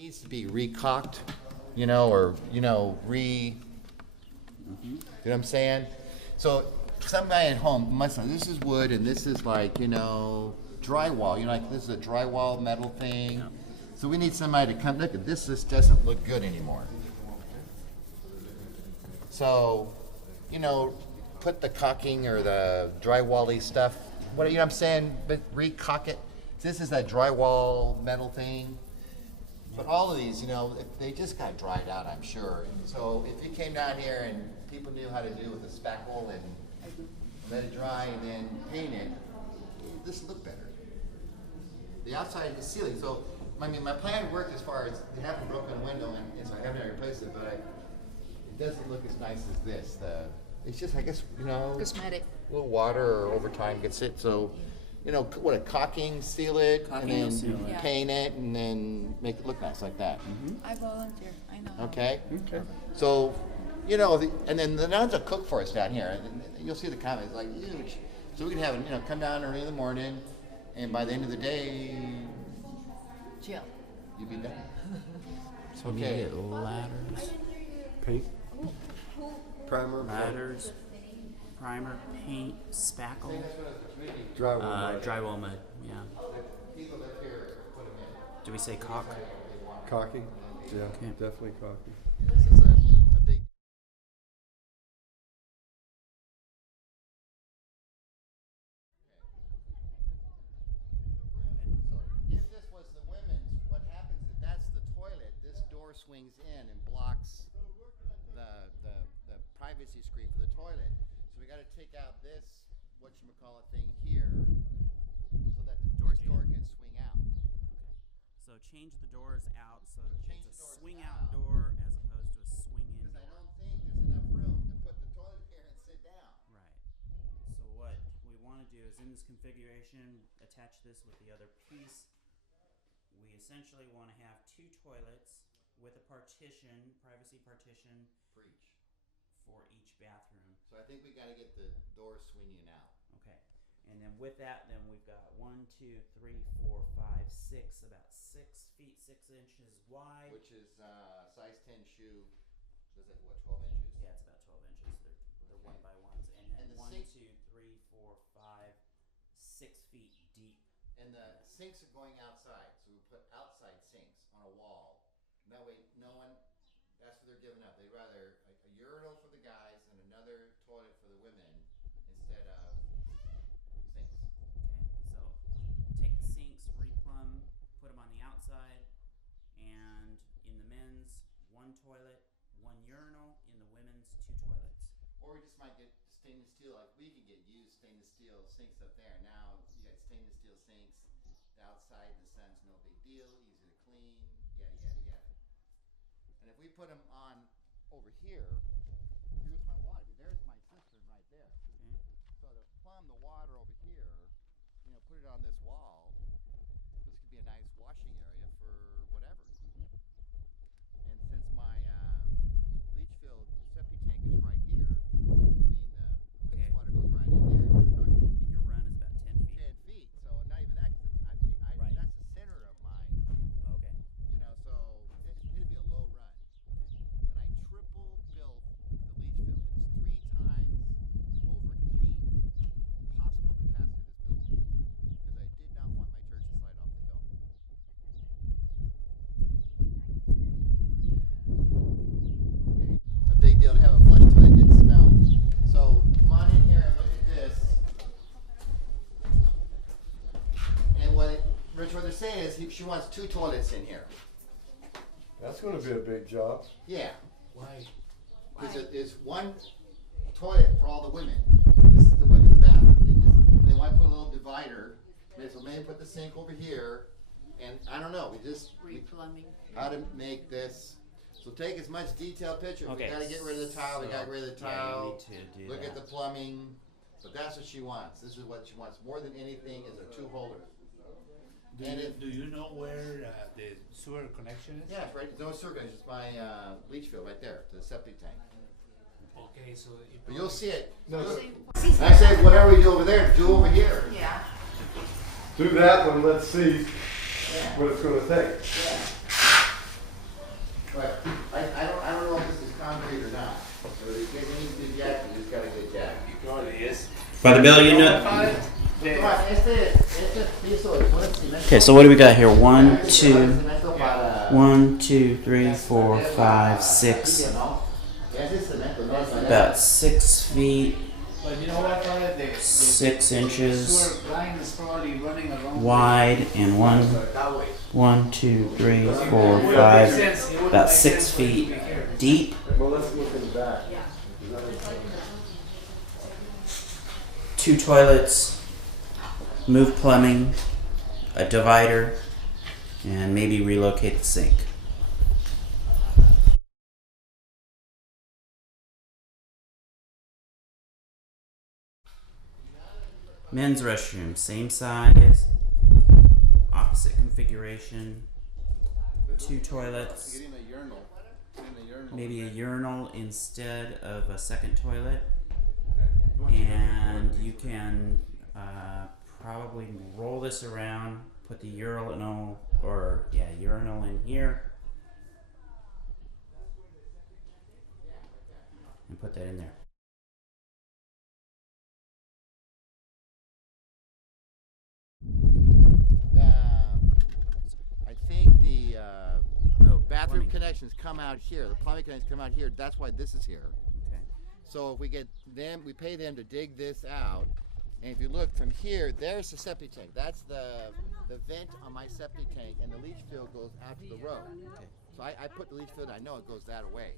Needs to be recocked, you know, or, you know, you know what I'm saying? So somebody at home must know this is wood and this is like, you know, drywall. You know, like this is a drywall metal thing. So we need somebody to come look at this. This doesn't look good anymore. So, you know, put the caulking or the drywall-y stuff, what, you know what I'm saying? But recock it. This is that drywall metal thing. But all of these, you know, they just got dried out, I'm sure. And so if you came down here and people knew how to do it with a spackle and let it dry and then paint it, this would look better. The outside is ceiling. So, I mean, my plan worked as far as it having a broken window, and so I haven't replaced it, but it doesn't look as nice as this. It's just, I guess, you know, Cosmetic. a little water or over time gets it. So, you know, what a caulking, seal it, Caulking and will then seal it. Yeah. paint it, and then make it look nice like that. I volunteer. I know. how. Okay. Okay. So, you know, and then the nuns will cook for us down here. And you'll see the comments like huge. So we can have, you know, come down early in the morning, and by the end of the day, Jill. you'll be done. So we Okay. get ladders, Paint. Primer. ladders, primer, paint, spackle, Drywall. drywall mud. Yeah. People live here put them in. Do we say caulk? Caulking. Yeah, Okay. definitely caulking. This is a big. So if this was the women's, what happens is that's the toilet. This door swings in and blocks the privacy screen for the toilet. So we got to take out this whatchamacallit thing here so that this door can swing out. So change the doors out so that Change it's the a doors swing out. out door as opposed to a swing in Because I door. don't think there's enough room to put the toilet here and sit down. Right. So what we want to do is in this configuration, attach this with the other piece. We essentially want to have two toilets with a partition, privacy partition For each. for each bathroom. So I think we got to get the door swinging out. Okay. And then with that, then we've got 1, 2, 3, 4, 5, 6, about 6 feet 6 inches wide. Which is size 10 shoe. Was it what, 12 inches? Yeah, it's about 12 inches. They're Okay. 1 by 1s, and then And the 1, sink- 2, 3, 4, 5, 6 feet deep. And the sinks are going outside, so we put outside sinks on a wall. And that way, no one, that's what they're giving up. They'd rather a urinal for the guys and another toilet for the women instead of sinks. Okay, so take the sinks, replumb, put them on the outside, and in the men's, 1 toilet, 1 urinal. In the women's, 2 toilets. Or we just might get stainless steel, like we can get used stainless steel sinks up there. Now you got stainless steel sinks. The outside in the sun's no big deal, easy to clean, yada yada yada. And if we put them on over here, here's my water. There's my cistern right there. Okay. So to plumb the water over here, you know, put it on this wall. This could be a nice washing area for whatever. And since my leach field septic tank is right here, I mean the Okay. wastewater goes right in there. We're talking And your run is about 10 feet. 10 feet. So not even that. 'Cause Right. that's the center of mine. Okay. You know, so it'd be a low run. And I triple built the leach field. It's 3 times over any possible capacity of this building. Because I did not want my church to slide off the hill. Okay. A big deal to have a flush toilet, didn't smell. So come on in here and look at this. And Rich, what they're saying is she wants 2 toilets in here. That's going to be a big job. Yeah. Why? Because there's 1 toilet for all the women. This is the women's bathroom. They want to put a little divider. So maybe put the sink over here. And I don't know. Replumbing. How to make this. So take as much detailed picture. Okay, We got to get rid of the tile. We got to get rid of the yeah, you tile. need to do Look that. at the plumbing. But that's what she wants. This is what she wants more than anything is a 2-holder. Do you know where the sewer connection is? Yeah, it's right. No circle. It's my leach field right there to the septic tank. Okay, so But you'll see it. No, I said whatever we do over there, do over here. Yeah. do that one. Let's see what it's going to take. Yeah. Father Bill, you know. Okay, so what do we got here? 1, 2, 1, 2, 3, 4, 5, 6. About 6 feet, But you know what, Father? 6 inches sewer line is probably running along wide, and 1, 2, 3, 4, 5. About 6 feet deep. Well, let's look in the back. 2 toilets, move plumbing, a divider, and maybe relocate the sink. Men's restroom, same size, opposite configuration, 2 toilets, maybe a urinal instead of a second toilet, and you can probably roll this around, put the urinal in here, and put that in there. I think the bathroom plumbing. connections come out here. The plumbing connections come out here. That's why this is here. Okay. So if we get them, we pay them to dig this out. And if you look from here, there's the septic tank. That's the vent on my septic tank, and the leach field goes out to the road. Okay. So I put the leach field, I know it goes that way.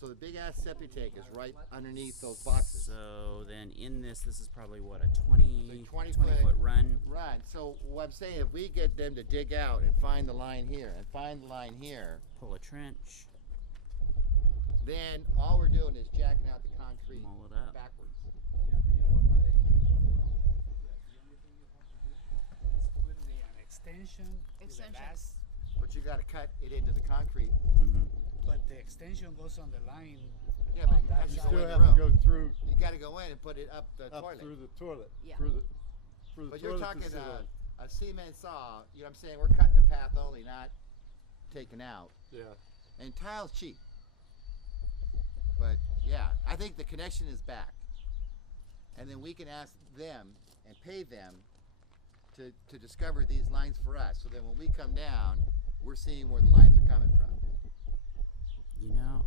So the big ass septic tank is right underneath those boxes. So then in this is probably what, a 20 20 foot run? Right. So what I'm saying, if we get them to dig out and find the line here and find the line here, Pull a trench, then all we're doing is jacking out the concrete mull it up. backwards. extension. Extension. But you got to cut it into the concrete. Mm-hmm. But the extension goes on the line. Yeah, but you that have to You go still in the have to road. go through, You got to go in and put it up the up toilet. through the toilet. Yeah. Through the But toilet you're to talking sit on. a cement saw. You know what I'm saying? We're cutting the path only, not taking out. Yeah. And tile's cheap. But yeah, I think the connection is back. And then we can ask them and pay them to discover these lines for us. So then when we come down, we're seeing where the lines are coming from. You know,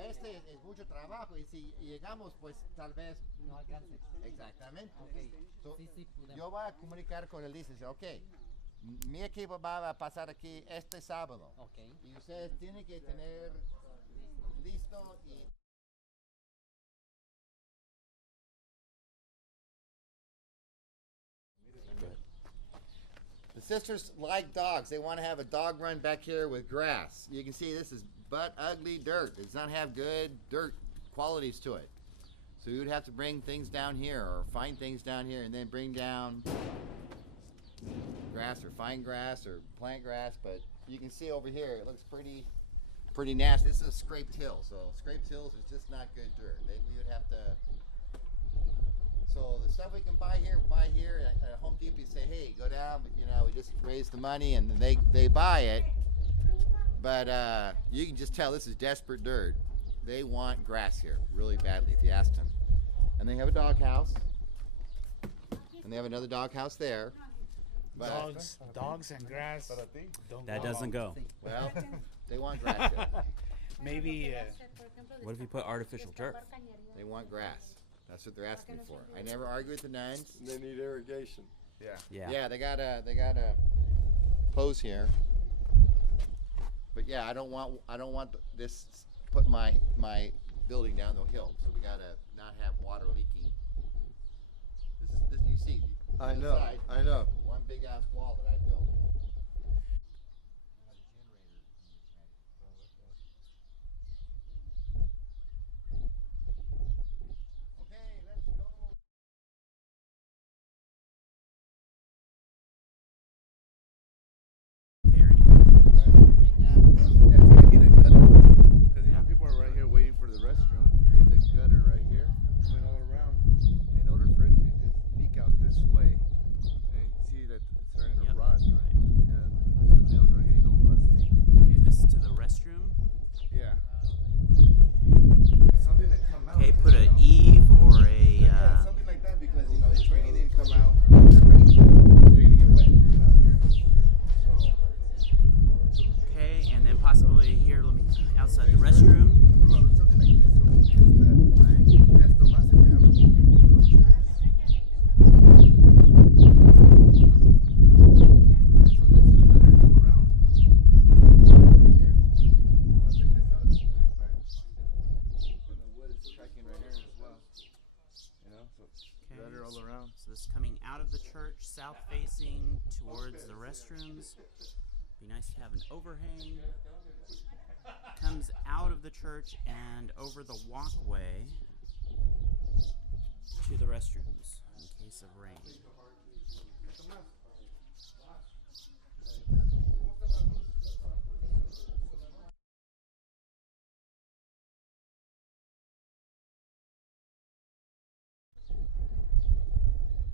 Este es mucho trabajo y si llegamos pues tal vez No alcance. exactamente. Ok. So, Sí, sí, podemos. yo voy a comunicar con el licenciado, ok, mi equipo va a pasar aquí este sábado Ok. y ustedes tienen que tener listo y the sisters like dogs. They want to have a dog run back here with grass. You can see this is butt ugly dirt. It does not have good dirt qualities to it. So you would have to bring things down here or find things down here and then bring down grass or find grass or plant grass. But you can see over here, it looks pretty nasty. This is a scraped hill. So scraped hills is just not good dirt. We would have to. So the stuff we can buy here at Home Depot. You say, hey, go down, but you know, we just raise the money and then they buy it. But you can just tell this is desperate dirt. They want grass here really badly if you ask them. And they have a doghouse, and they have another doghouse there. But Dogs and grass. Don't that go. doesn't go. well, they want grass here. Maybe What if you put artificial turf? They want grass. That's what they're asking for. I never argue with the nuns. They need irrigation. Yeah. Yeah, they got a hose here. But yeah, I don't want this put my building down the hill. So we gotta not have water leaking. This you see. I this know. side, I know. one big ass wall that I built. Okay, let's go. Okay, Ernie. Bring down. Because people are right here waiting for the restroom. Need the tracking right here as well. You know, so gutter all around. So this is coming out of the church, south facing towards the restrooms. Be nice to have an overhang. Comes out of the church and over the walkway to the restrooms in case of rain.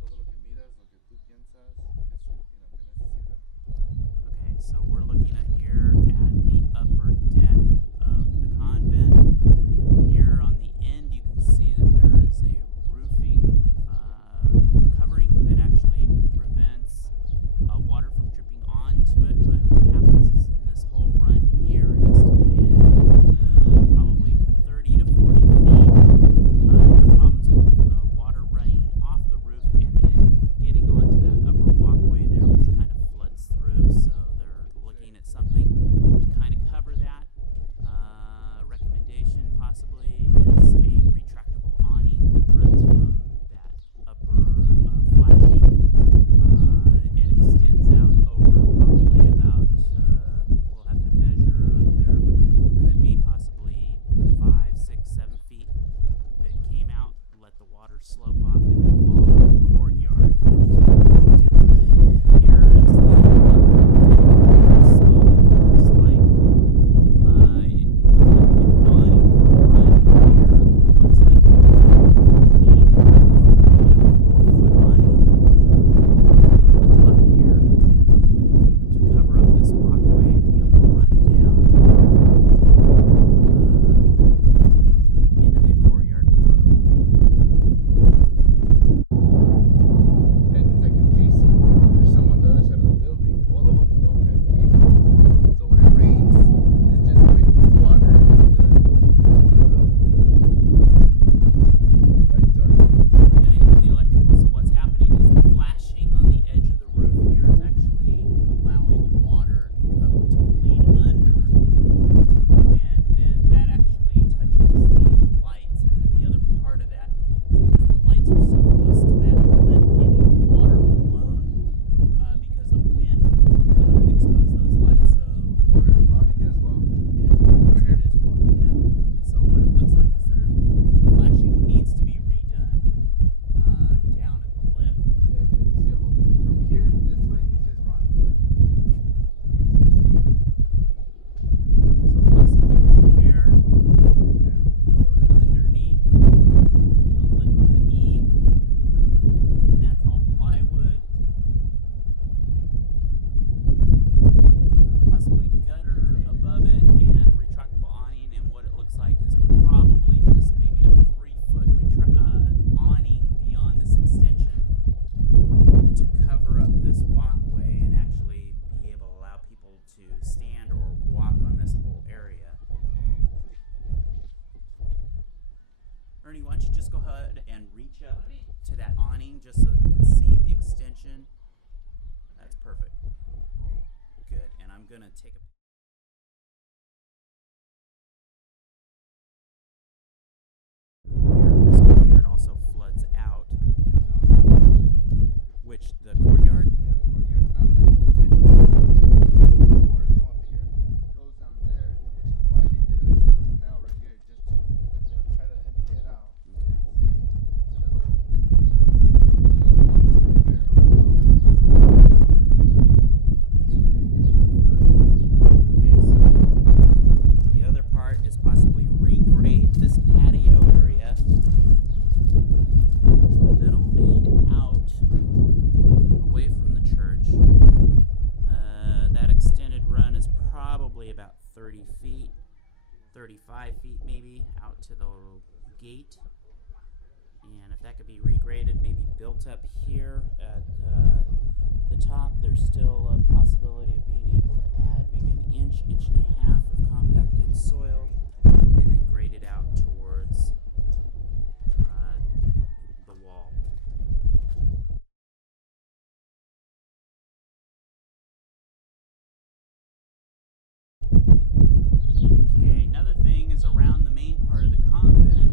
Todo lo que miras, lo que tú piensas, que necesitan. Okay, so we're looking at here at the upper deck of the convent. Here on the end, you can see that there is a roofing covering that actually prevents water from dripping onto it. But what happens is in this whole run here, an estimated probably 30 to 40 feet, they have problems with water running off the roof and then getting onto that upper walkway there, which kind of floods through. So they're looking at something to kind of cover that. Recommendation possibly is a retractable awning that runs from that upper flashing and extends out over probably about, we'll have to measure up there, but could be possibly 5, 6, 7 feet. It came out, let the water slope off, and then fall into the courtyard. Here is the slope. Looks like if an awning were run here, looks like you need a 4-foot awning from the top here to cover up this walkway and be able to run down into the courtyard below. And it's like a casing. There's some on the other side of the building. All of them don't have casing. So when it rains, it just brings water into the right side. Yeah, into the electrical. So what's happening is the flashing on the edge of the roof here is actually allowing water to bleed under, and then that actually touches the lights. And then the other part of that is because the lights are so close to that lip, any water blown because of wind will expose those lights. So The water is rotting as well. yeah, there it is. Yeah. So what it looks like is the flashing needs to be redone down at the lip. Yeah, 'cause you see, from here this way, it's just rotten wood. You just see. So possibly from here Yeah. All of this. underneath the lip of the eave, and that's all plywood. Possibly gutter above it and retractable awning, and what it looks like is probably just maybe a 3-foot awning beyond this extension to cover up this walkway and actually be able to allow people to stand or walk on this whole area. Ernie, why don't you just go ahead and reach up to that awning just so that we can see the extension? That's perfect. Good. And I'm going to take a here. This courtyard also floods out, which the courtyard. Yeah, the courtyard's not level. The water from up here goes down there, which is why they did like a little canal right here, just to try to empty it out. See, it's a little walkway right here, or Okay, so the other part is possibly regrade this patio area that'll lead out away from the church. That extended run is probably about 30 feet, 35 feet maybe, out to the gate. And if that could be regraded, maybe built up here at the top, there's still a possibility of being able to add maybe an inch, inch and a half of compacted soil, and then grade it out towards the wall. Okay, another thing is around the main part of the convent,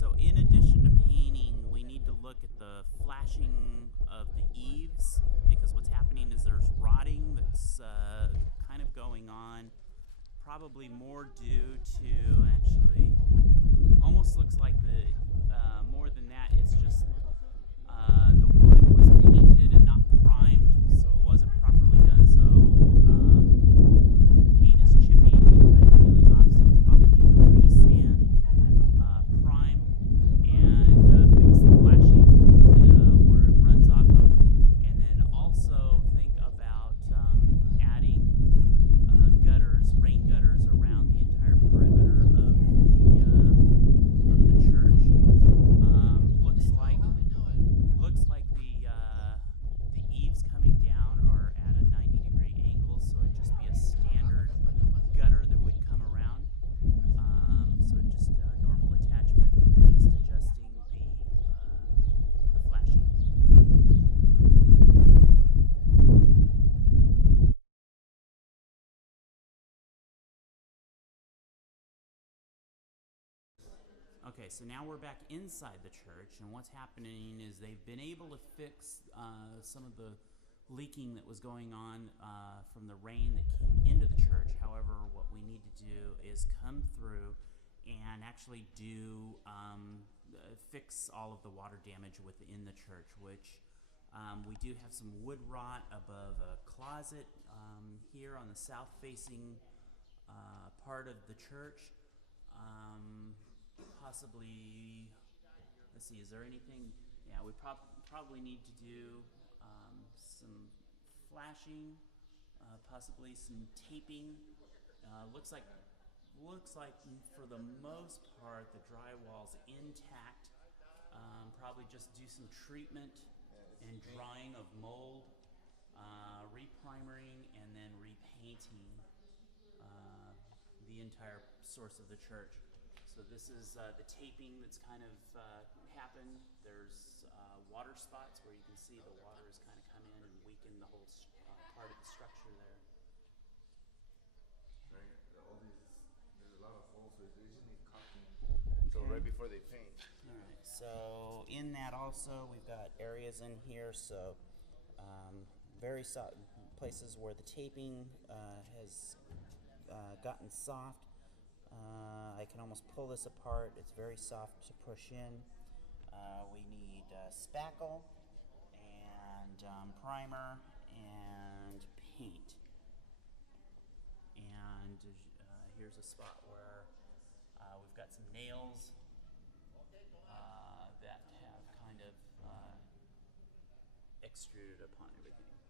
so in addition to painting, we need to look at the flashing of the eaves, because what's happening is there's rotting that's kind of going on. Probably more due to, actually, almost looks like the more than that, it's just the wood was painted and not primed, so it wasn't properly done. So the paint is chipping and kind of peeling off, so it'll probably need to resand, prime, and fix the flashing where it runs off of. And then also think about adding gutters, rain gutters around the entire perimeter of the church. Looks like the eaves coming down are at a 90-degree angle, so it'd just be a standard gutter that would come around. So just normal attachment, and then just adjusting the flashing. Okay, so now we're back inside the church, and what's happening is they've been able to fix some of the leaking that was going on from the rain that came into the church. However, what we need to do is come through and actually do fix all of the water damage within the church, which we do have some wood rot above a closet here on the south-facing part of the church. Possibly, let's see, is there anything? Yeah, we probably need to do some flashing, possibly some taping. Looks like for the most part the drywall's intact. Probably just do some treatment and drying of mold, reprimering, and then repainting the entire source of the church. So this is the taping that's kind of happened. There's water spots where you can see the water has kind of come in and weakened the whole part of the structure there. There's a lot of holes, so they usually need caulking. So right before they paint. All right. So in that also, we've got areas in here. So very soft places where the taping has gotten soft. I can almost pull this apart. It's very soft to push in. We need spackle and primer and paint. And here's a spot where we've got some nails that have kind of extruded upon everything.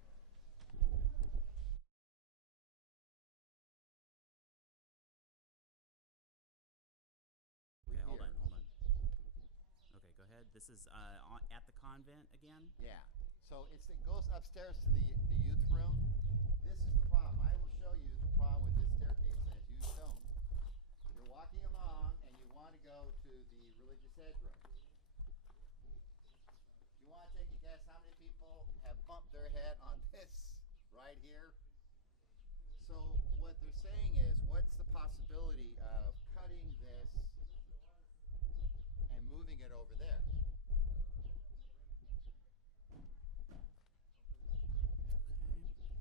Okay, hold on. Okay, go ahead. This is at the convent again? Yeah. So it goes upstairs to the youth room. This is the problem. I will show you the problem with this staircase as you don't. You're walking along and you want to go to the religious ed room. You want to take a guess how many people have bumped their head on this right here? So what they're saying is, what's the possibility of cutting this and moving it over there?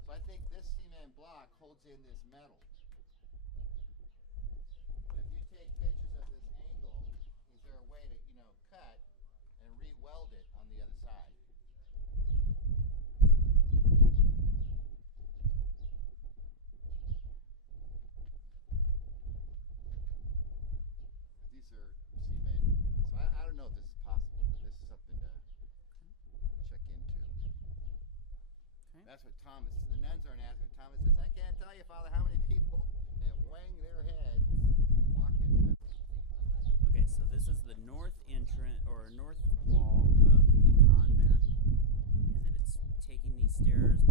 So I think this cement block holds in this metal. But if you take pictures of this angle, is there a way to, cut and re-weld it on the other side? These are cement. So I don't know if this is possible, but this is something to check into. Okay. That's what Thomas, the nuns aren't asking. Thomas says, I can't tell you, Father, how many people have wanged their head walking. Okay, so this is the north entrance or north wall of the convent, and then it's taking these stairs